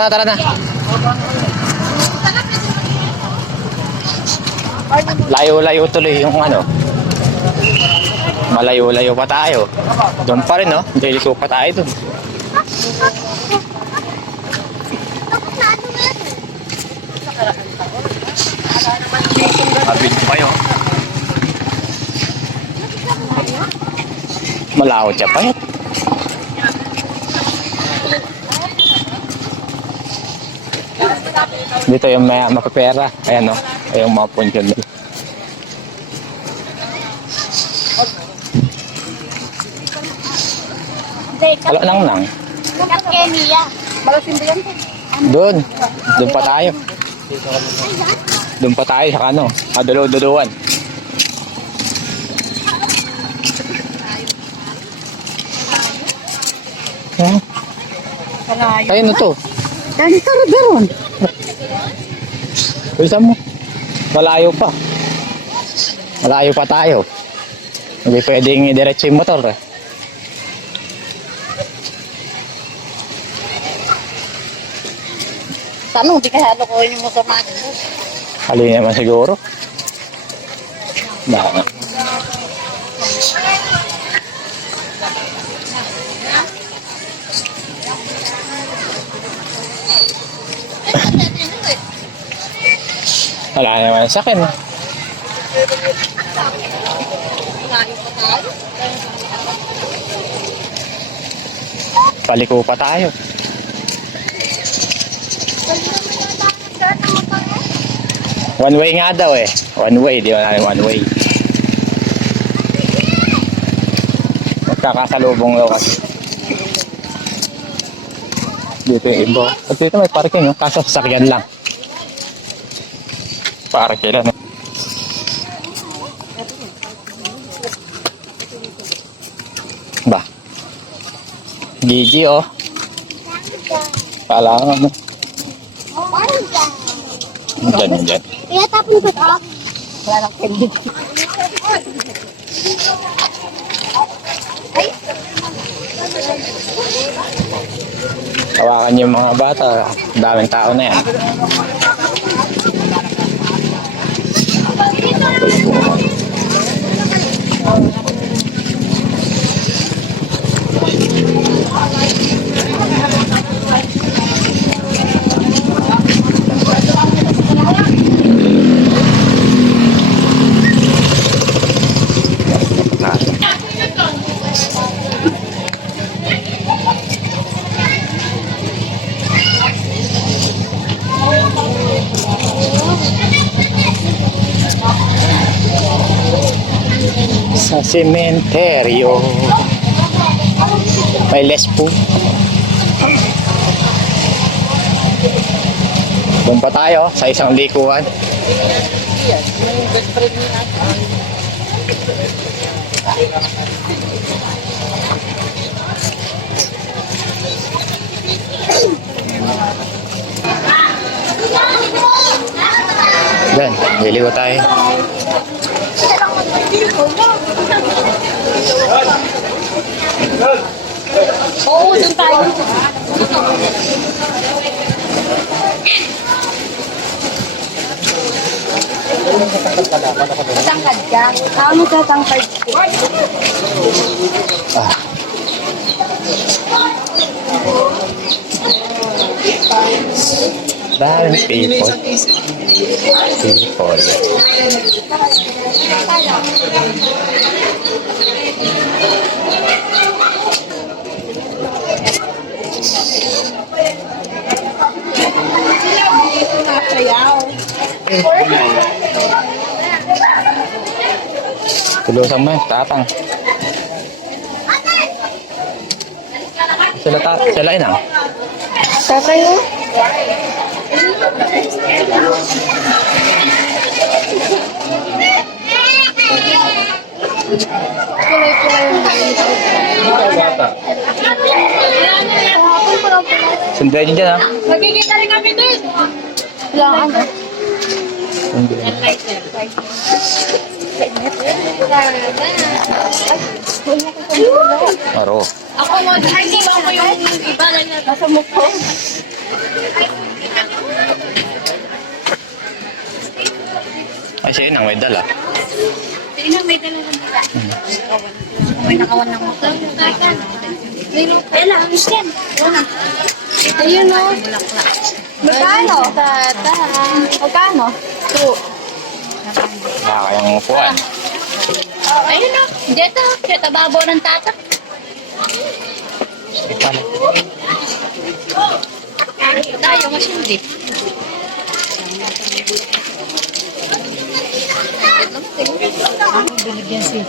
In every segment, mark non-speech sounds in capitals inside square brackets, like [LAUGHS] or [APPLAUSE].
Tara tara na. Layo-layo tuloy yung ano. Malayo-layo pa tayo. Doon pa rin, no? Deliko pa tayo doon. Mabit pa yun. Malawot siya pa yun. Dito yung may mapapera. Ayan o. Ayan yung mga. Wala lang lang. Kat Kenya. Malasin ba yan? Doon. Doon pa tayo. Doon pa tayo sa ano. Kadulo-duluan. Hmm? Kalayo. Kayo na to. Dani ka ron. Bilisan mo. Malayo pa. Malayo pa tayo. Hindi pwedeng i-diretso yung motor eh. Tanong, di kaya lokohin yung motor natin. Hali naman siguro. Baka. Wala naman sa akin. Paliko pa tayo. One way nga daw eh. One way, di ba namin one way. Magkakasalubong daw kasi. Dito yung iba. At dito may parking, no? kaso sasakyan lang. Parking lang. Ba? Gigi, oh. Kala ano? Diyan, diyan. Kaya tapon ko ito. Wala. Hawakan niyo mga bata. Daming tao na yan. Sa sementeryo. May less po. Doon tayo sa isang likuan. Yan, liliwa tayo. Oo, doon tayo. Tatangkad ka. Ano tatangkad ka? Ah. Daming people. People. Tulusan mo, tapang. Sila ta, sila ina. Tatay mo? Sundan niyo dyan ha. Magkikita rin kami doon. Kailangan. Maro. Ako mo, hindi ba mo yung iba na niya? Nasa mukha. Ay, sige nang may dala. Tingnan, may dala ng mula. May nakawan ng motor. Ella, amis yan. Ayun o. Magkano? Tata. Magkano? Two. Baka kayang upuan. Ayun o. Dito. Dito babaw ng tata. Sige pala. Tayo, mas hindi. binigyan si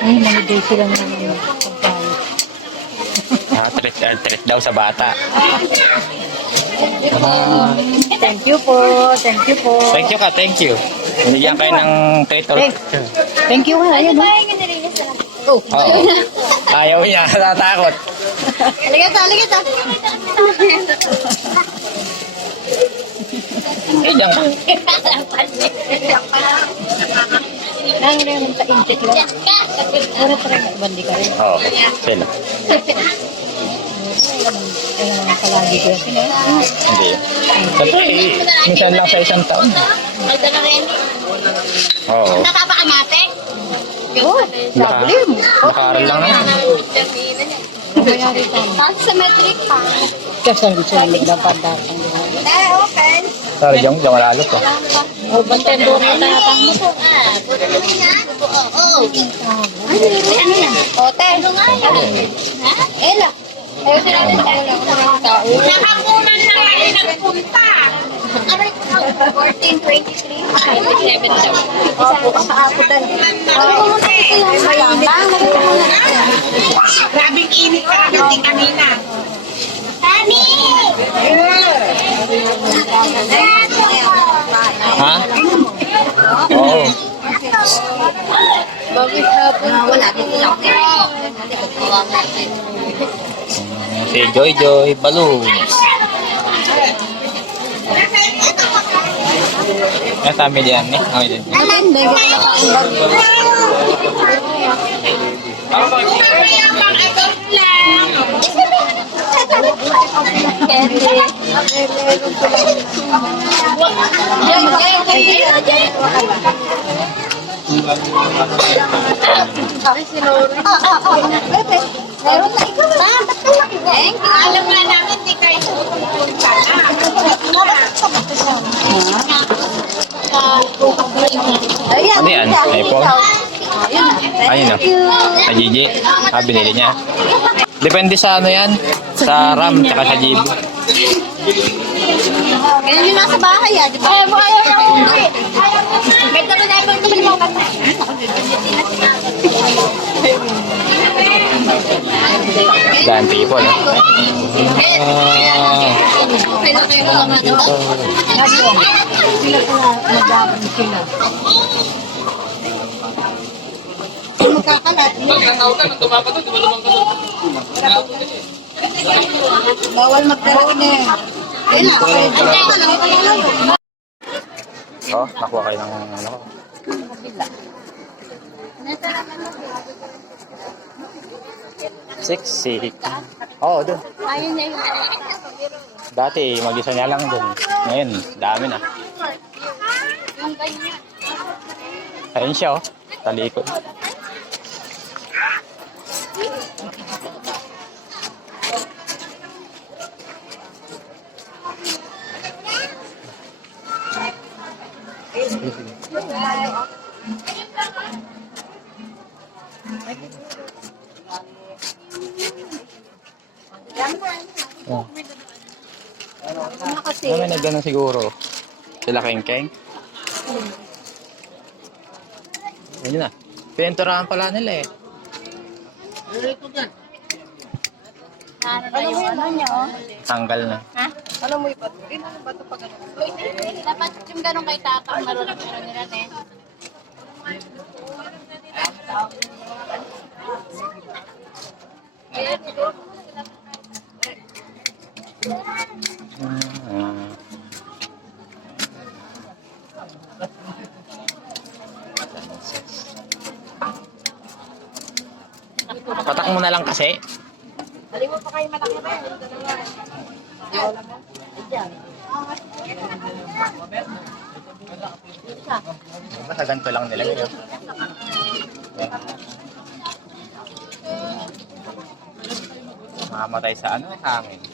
ay nalagay sila ng ano, pagkain. Ah, treat, ah, treat daw sa bata. Thank you po, thank you po. Thank you ka, thank you. Binigyan kayo ng treat or... Thank, thank you nga, ayan. oh. Oh, Oo. [LAUGHS] Ayaw niya, natatakot. Halika ta, halika ta. Eh, diyan ka. nang rin sa intik lang. Puro pa rin, bandi ka rin. Oo, sila. Ano naman palagi ko. Hindi. Siyempre, eh, minsan lang sa isang taon. Magdala rin. Oo. Nakapakamate. Oh, Naka, nakaaral lang naman. Mayari tayo. Tapos sa metric pa. Kasal sa na pandatang doon. Eh, okay. Sorry, diyan malalo pa. Oh, bantay doon na tayo. Ah. Oo, oo. Ano yan? Ote. Ano Nakakunan na kayo nagpunta. Aray ko, 14, 23, 27 daw. Oo, ay mayabang. Grabing init ka kagating kanina. Honey! Ha? Bakit hapon? Wala din lang. Si Joy Joy Balloons. Eh, Ano yan? Depende sa ano yan. Sa RAM tsaka sa GB. Ganyan yung nasa bahay ah, di ba? Ayaw mo, ayaw mo. Ayaw mo na. May talo na tumili mo. Daan people. Eh. Ah, Okay lang kayo mga mga ito. Sila pala, nagaman sila. Magkakalat. Bawal magkaroon eh. Oh, nakuha kayo ng ano. Sexy. Oo, oh, doon. Dati, mag-isa niya lang doon. Ngayon, dami na. Ayun siya, oh. Talikod. Oh. Ano may nagganon siguro? Sila Keng-Keng? Ayun na. Pininturahan pala nila eh. Ano na yung ano niya, oh. Tanggal na. Ha? Alam mo yung bato? Ano bato pa ganun? Dapat yung ganun kay tatang marunong ano nila, ne? Ah. Patak mo na lang kasi. Aling mo pa kayo malaki ba? Basta ganito lang nila. Yun. Mamamatay sa ano, hangin.